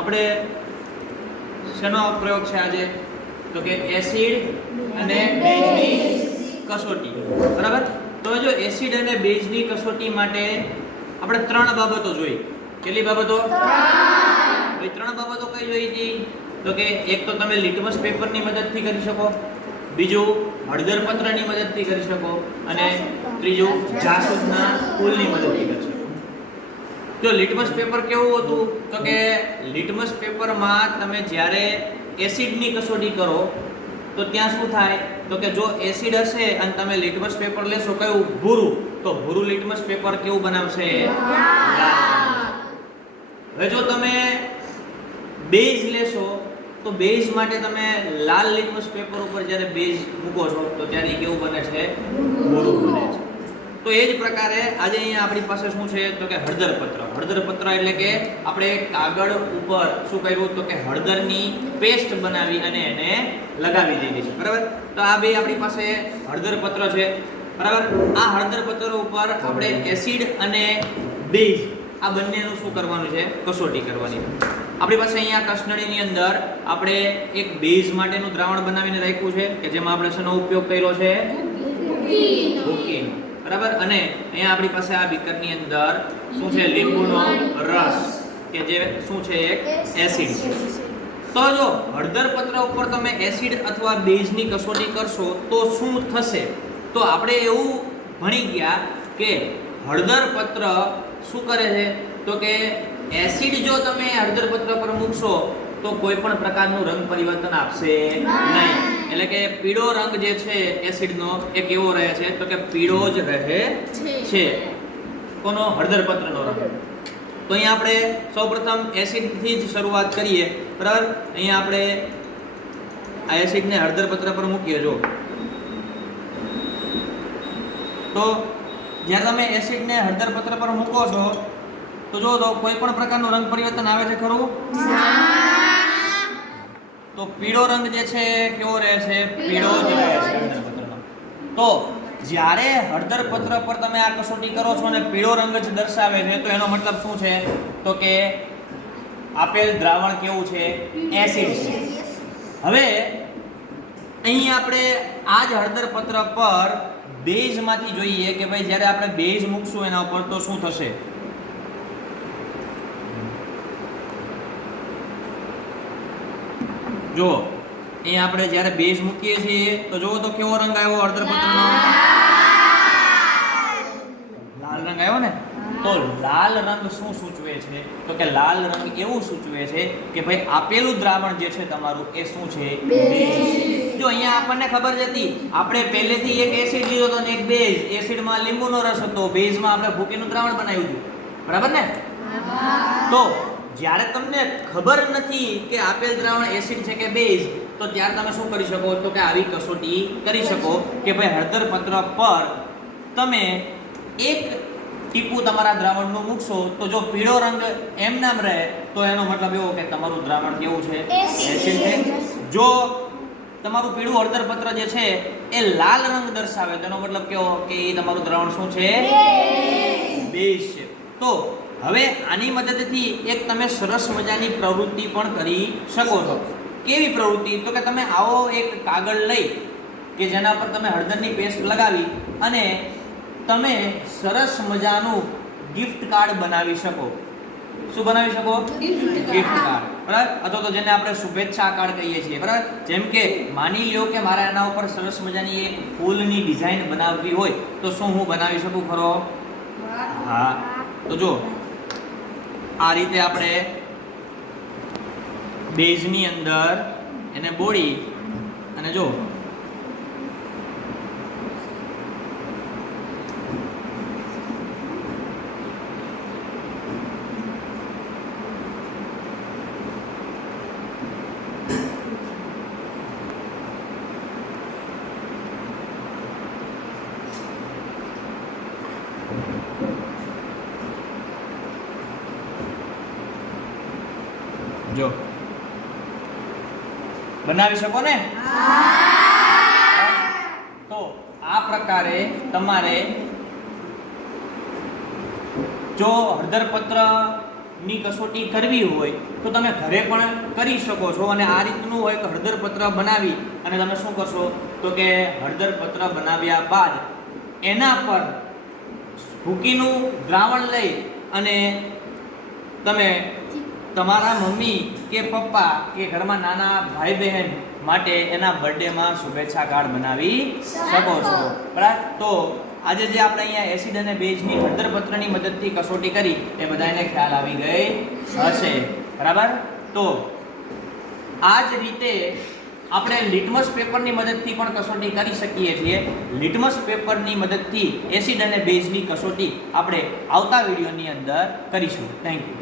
આપણે શેનો પ્રયોગ છે આજે? તો કે એસિડ અને બેઝની કસોટી. બરાબર? તો જો એસિડ અને બેઝની કસોટી માટે આપણે ત્રણ બાબતો જોઈ. કેટલી બાબતો? ત્રણ બાબતો કઈ જોઈ હતી? તો કે એક તો તમે લિટમસ પેપરની મદદથી કરી શકો, બીજું હળદર પત્રની મદદથી કરી શકો, અને ત્રીજું જાસૂદના ફૂલની મદદથી કરી શકો. જો લિટમસ પેપર કેવું હતું? તો કે લિટમસ પેપરમાં તમે જ્યારે એસિડની કસોટી કરો તો ત્યાં શું થાય? તો કે જો એસિડ હશે અને તમે લિટમસ પેપર લેશો કયું? ભૂરું. તો ભૂરું લિટમસ પેપર કેવું બનાવશે? લાલ. હવે જો તમે બેઝ લેશો તો બેઝ માટે તમે લાલ લિટમસ પેપર ઉપર જ્યારે બેઝ મૂકો છો તો ત્યારે કેવું બને છે? ભૂરું બને છે. તો એ જ પ્રકારે આજે અહીંયા આપણી પાસે શું છે? તો કે હળદર પત્ર. હળદર પત્ર એટલે કે આપણે કાગળ ઉપર શું કર્યું? તો કે હળદરની પેસ્ટ બનાવી અને એને લગાવી દીધી છે. બરાબર? તો આ બે આપણી પાસે હળદર પત્ર છે. બરાબર? આ હળદર પત્ર ઉપર આપણે એસિડ અને બેઝ આ બંનેનું શું કરવાનું છે? કસોટી કરવાની. આપણી પાસે અહીંયા કસનળીની અંદર આપણે એક બેઝ માટેનું દ્રાવણ બનાવીને રાખ્યું છે કે જેમાં આપણે શેનો ઉપયોગ કર્યો છે? ભૂકીનો. બરાબર? અને અહીંયા આપણી પાસે આ બીકરની અંદર શું છે? લીંબુનો રસ કે જે શું છે? એક એસિડ છે. તો જો હળદર પત્ર ઉપર તમે એસિડ અથવા બેઝની કસોટી કરશો તો શું થશે? તો આપણે એવું ભણી ગયા કે હળદર પત્ર શું કરે છે? તો કે એસિડ જો તમે હળદર પત્ર પર મૂકશો તો કોઈ પણ પ્રકારનું રંગ પરિવર્તન આપશે નહીં. એટલે કે પીળો રંગ જે છે એસિડનો એ કેવો રહે છે? તો કે પીળો જ રહે છે. કોનો? હળદર પત્રનો રંગ. તો અહીંયા આપણે સૌપ્રથમ એસિડથી જ શરૂઆત કરીએ. બરાબર? અહીંયા આપણે આ એસિડને હળદર પત્ર પર મૂકીએ. જો તો જ્યારે તમે એસિડને હળદર પત્ર પર મૂકો છો તો જો તો કોઈ પણ પ્રકારનું રંગ પરિવર્તન આવે છે ખરું? તો પીળો રંગ જે છે કેવો રહે છે? પીળો જ રહે છે હળદર પત્રનો. તો જ્યારે હળદર પત્ર પર તમે આ કસોટી કરો છો અને પીળો રંગ જ દર્શાવે છે તો એનો મતલબ શું છે? તો કે આપેલ દ્રાવણ કેવું છે? એસિડ છે. હવે અહીં આપણે આ જ હળદર પત્ર પર બેઝમાંથી જોઈએ કે ભાઈ જ્યારે આપણે બેઝ મૂકશું એના ઉપર તો શું થશે? જો અહીં આપણે જ્યારે બેઝ મૂકીએ છીએ તો જોવો તો કેવો રંગ આવ્યો હળદર પત્રનો? લાલ રંગ આવ્યો ને? તો લાલ રંગ શું સૂચવે છે? તો કે લાલ રંગ એવું સૂચવે છે કે ભાઈ આપેલું દ્રાવણ જે છે તમારું એ શું છે? બેઝ. જો અહીંયા આપણને ખબર જ હતી, આપણે પહેલેથી એક એસિડ લીધો હતો અને એક બેઝ. એસિડમાં લીંબુનો રસ હતો, બેઝમાં આપણે ભૂકીનું દ્રાવણ બનાવ્યું હતું. બરાબર ને? તો જ્યારે તમને ખબર નથી કે આપેલ દ્રાવણ એસિડ છે કે બેઝ તો ત્યારે તમે શું કરી શકો? તો કે આવી કસોટી કરી શકો કે ભાઈ હળદર પત્ર પર તમે એક ટીપું તમારા દ્રાવણનું મૂકશો તો જો પીળો રંગ એમનામ રહે તો એનો મતલબ એવો કે તમારું દ્રાવણ કેવું છે? એસિડ છે. જો તમારું પીળું હળદર પત્ર જે છે એ લાલ રંગ દર્શાવે તો એનો મતલબ કેવો? કે એ તમારું દ્રાવણ શું છે? બેઝ છે. તો હવે આની મદદથી એક તમે સરસ મજાની પ્રવૃત્તિ પણ કરી શકો છો. કેવી પ્રવૃત્તિ? તો કે તમે આવો એક કાગળ લઈ કે જેના પર તમે હળદરની પેસ્ટ લગાવી અને તમે સરસ મજાનું ગિફ્ટ કાર્ડ બનાવી શકો. શું બનાવી શકો? Gift card. બરાબર? અથવા તો જેને આપણે શુભેચ્છા કાર્ડ કહીએ છીએ. બરાબર? જેમ કે માની લ્યો કે મારે આના ઉપર સરસ મજાની એક ફૂલની ડિઝાઇન બનાવવી હોય તો શું હું બનાવી શકું ખરો? હા. તો જો આ રીતે આપણે બેઝની અંદર એને બોળી અને જો જો બનાવી શકો ને? તો આ પ્રકારે તમારે જો હળદર પત્ર ની કસોટી કરવી હોય તો તમે ઘરે પણ કરી શકો છો અને આ રીતનું હોય કે હળદર પત્ર બનાવી અને તમે શું કરશો તો કે હળદર પત્ર બનાવ્યા બાદ એના પર ભૂકીનું દ્રાવણ લઈ અને તમે તમારા મમ્મી કે પપ્પા કે ઘરમાં નાના ભાઈ બહેન માટે એના બર્થડેમાં શુભેચ્છા કાર્ડ બનાવી શકો છો બરાબર. તો આજે જે આપણે અહીંયા એસિડ અને બેઝની હળદર પત્રની મદદથી કસોટી કરી એ બધાને ખ્યાલ આવી ગઈ હશે બરાબર. તો આ જ રીતે આપણે લિટમસ પેપરની મદદથી પણ કસોટી કરી શકીએ છીએ. લિટમસ પેપરની મદદથી એસિડ અને બેઝની કસોટી આપણે આવતા વિડીયોની અંદર કરીશું. Thank you.